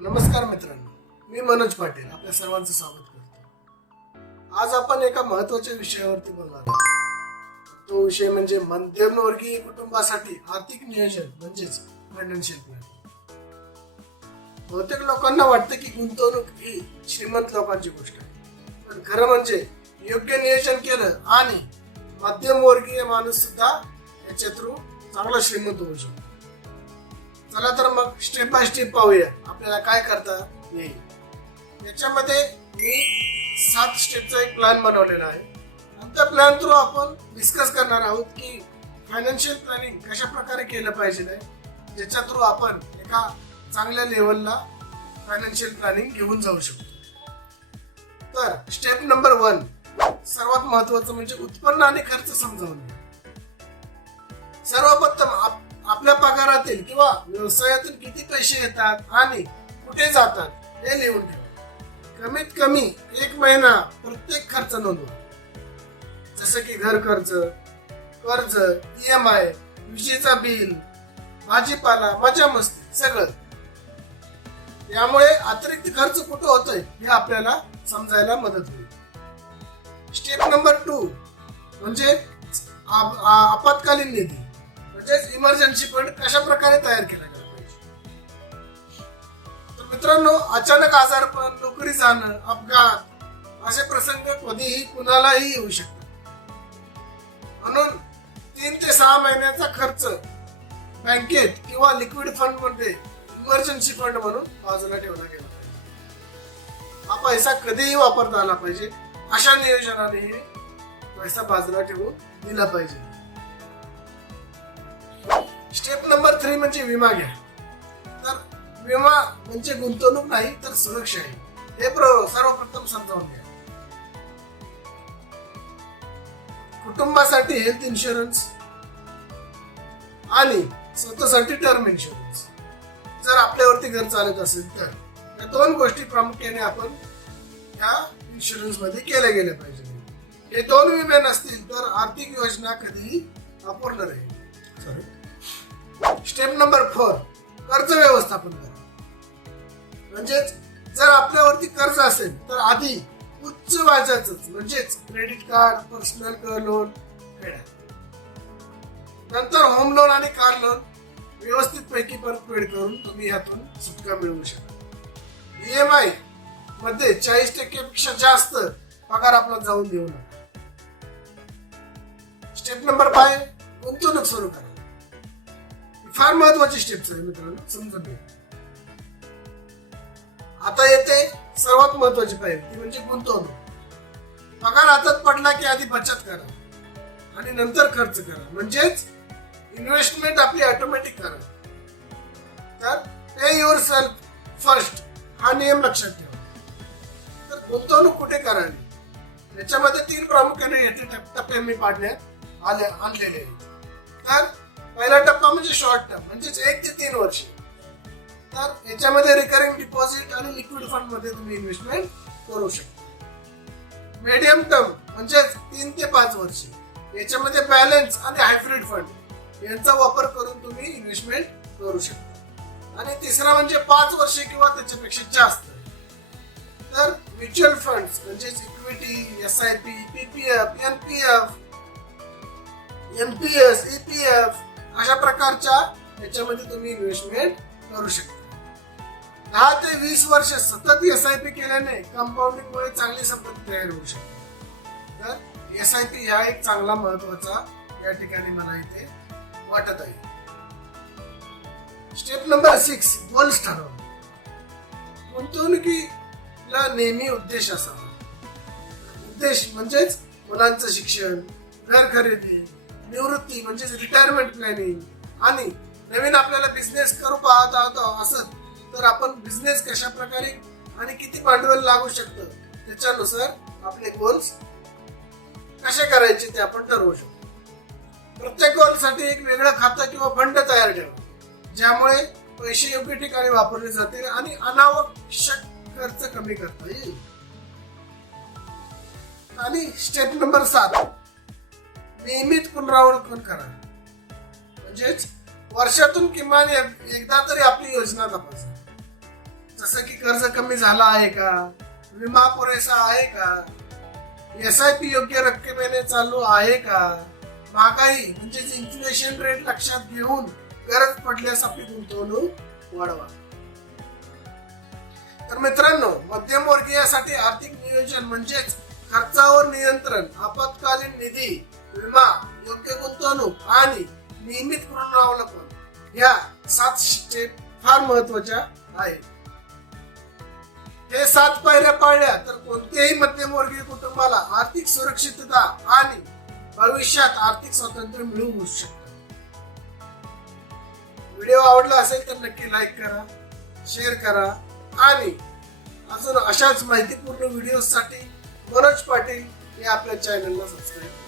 नमस्कार मित्रांनो मी मनोज पाटील आपल्या सर्वांचं स्वागत करतो. आज आपण एका महत्त्वाच्या विषयावरती बोलणार आहोत. तो विषय म्हणजे मध्यमवर्गीय कुटुंबासाठी आर्थिक नियोजन म्हणजेच फायनान्शियल प्लॅनिंग बहुतेक लोकांना वाटतं की गुंतवणूक ही श्रीमंत लोकांची गोष्ट आहे. पण खरं म्हणजे योग्य नियोजन केलं आणि मध्यमवर्गीय माणूस सुद्धा याच्या थ्रू चांगला श्रीमंत होऊ शकतो. चला तर मग स्टेप बाय स्टेप पाहूया. आपल्याला काय करता येईल. याच्यामध्ये मी सात स्टेपचा एक प्लॅन बनवलेला आहे. आणि त्या प्लॅन थ्रू आपण डिस्कस करणार आहोत की फायनान्शियल प्लॅनिंग कशा प्रकारे केलं पाहिजे ज्याच्या थ्रू आपण एका चांगल्या लेवलला फायनान्शियल प्लॅनिंग घेऊन जाऊ शकतो. तर स्टेप नंबर वन सर्वात महत्वाचं म्हणजे उत्पन्न आणि खर्च समजावून सर्वप्रथम पगारातील किंवा व्यवसायातून किती पैसे येतात आणि कुठे जातात हे लिहून ठेवा. कमीत कमी एक महिना प्रत्येक खर्च नोंदवा. जसं की घर खर्च कर्ज ई एम आय विजेचा बिल भाजीपाला मजा मस्ती सगळं. यामुळे अतिरिक्त खर्च कुठं होतोय हे आपल्याला समजायला मदत होईल. स्टेप नंबर टू म्हणजे आप- आपत्कालीन निधी. म्हणजेच इमर्जन्सी फंड कशा प्रकारे तयार केला गेला पाहिजे? तर मित्रांनो अचानक आजारपण नोकरी जाणं अपघात असे प्रसंग कधीही कुणालाही येऊ शकतात. म्हणून तीन ते सहा महिन्याचा खर्च बँकेत किंवा लिक्विड फंडमध्ये इमर्जन्सी फंड म्हणून बाजूला ठेवला गेला पाहिजे. हा पैसा कधीही वापरता आला पाहिजे. अशा नियोजनाने पैसा बाजूला ठेवून दिला पाहिजे. स्टेप नंबर थ्री म्हणजे विमा घ्या. तर विमा म्हणजे गुंतवणूक नाही तर सुरक्षा आहे. हे प्र- सर्वप्रथम समजावून घ्या. कुटुंबासाठी हेल्थ इन्शुरन्स आणि स्वतःसाठी टर्म इन्शुरन्स जर आपल्यावरती घर चालत असेल तर या दोन गोष्टी प्रामुख्याने आपण या इन्शुरन्समध्ये केल्या गेल्या पाहिजे. हे दोन विमे नसतील तर आर्थिक योजना कधीही अपूर्ण राहील. स्टेप नंबर फोर कर्ज व्यवस्थापन करा. म्हणजेच जर आपल्यावरती कर्ज असेल तर आधी उच्च व्याजाच म्हणजेच क्रेडिट कार्ड पर्सनल लोन फेडा. नंतर होम लोन आणि कार लोन व्यवस्थित पैकी परतफेड करून तुम्ही ह्यातून सुटका मिळवू शकता. ईएमआयमध्ये चाळीस टक्केपेक्षा जास्त पगार आपला जाऊन देऊ नका. स्टेप नंबर फाय गुंतवणूक सुरू करा. फार महत्वाची स्टेप आहे मित्रांनो समजून घ्या. आता येते सर्वात महत्वाची पायरी ती म्हणजे गुंतवणूक. पगार हातात पडला की आधी बचत करा आणि नंतर खर्च करा. म्हणजेच इन्व्हेस्टमेंट आपली ऑटोमॅटिक करा. तर पे युअर सेल्फ फर्स्ट हा नियम लक्षात ठेवा. तर गुंतवणूक कुठे करावी? याच्यामध्ये तीन प्रामुख्याने टप- टप्पे मी पाडण्यात आले आणलेले आहेत. तर पहिला टप्पा म्हणजे शॉर्ट टर्म म्हणजेच एक ते तीन वर्ष. तर याच्यामध्ये रिकरिंग डिपॉझिट आणि लिक्विड फंडमध्ये तुम्ही इन्व्हेस्टमेंट करू शकता. मीडियम टर्म म्हणजेच तीन ते पाच वर्ष. याच्यामध्ये बॅलन्स आणि हायब्रिड फंड यांचा वापर करून तुम्ही इन्व्हेस्टमेंट करू शकता. आणि तिसरा म्हणजे पाच वर्ष किंवा त्याच्यापेक्षा जास्त. तर म्युच्युअल फंड म्हणजेच equity S I P PPF NPF MPS EPF अशा प्रकारच्या याच्यामध्ये तुम्ही इन्व्हेस्टमेंट करू शकता. दहा ते वीस वर्ष सतत एस आय पी केल्याने कंपाऊंडिंग मुळे चांगली संपत्ती तयार होऊ शकते. तर एस आय पी हा एक चांगला महत्त्वाचा या ठिकाणी मला इथे वाटत आहे. स्टेप नंबर सिक्स गोल्स ठरवणे गुंतवणुकीला नेहमी उद्देश असावा. उद्देश म्हणजेच मुलांचं शिक्षण घर खरेदी निवृत्ती म्हणजेच रिटायरमेंट प्लॅनिंग आणि नवीन आपल्याला बिझनेस करू पाहत आहोत असं तर आपण बिझनेस कशा प्रकारे आणि किती भांडवल लागू शकतं त्याच्यानुसार आपले गोल्स कसे करायचे ते आपण ठरवू शकतो. प्रत्येक गोलसाठी एक वेगळं खातं किंवा फंड तयार ठेवा ज्यामुळे पैसे योग्य ठिकाणी वापरले जातील आणि अनावश्यक खर्च कमी करता येईल. आणि स्टेप नंबर सात नियमित पुनरावलोकन करा. म्हणजेच वर्षातून किमान एकदा तरी आपली योजना तपासा. जसं की कर्ज कमी झाला आहे का? विमा पुरेसा आहे का? एस आय पी योग्य रक्कमेने चालू आहे का? महागाई म्हणजेच इन्फ्लेशन रेट लक्षात घेऊन गरज पडल्यास आपली गुंतवणूक वाढवा. तर मित्रांनो मध्यमवर्गीयासाठी आर्थिक नियोजन म्हणजेच खर्चावर नियंत्रण आपत्कालीन निधी विमा योग्य गुंतवणूक आणि नियमित पुनरावलोकन या सात स्टेप फार महत्त्वाच्या आहेत. हे सात पायऱ्या पाळल्या तर कोणत्याही मध्यमवर्गीय कुटुंबाला आर्थिक सुरक्षितता आणि भविष्यात आर्थिक स्वातंत्र्य मिळवू शकते. व्हिडिओ आवडला असेल तर नक्की लाईक करा शेअर करा आणि अजून अशाच माहितीपूर्ण व्हिडिओसाठी मनोज पाटील या आपल्या चॅनलला सबस्क्राईब करा.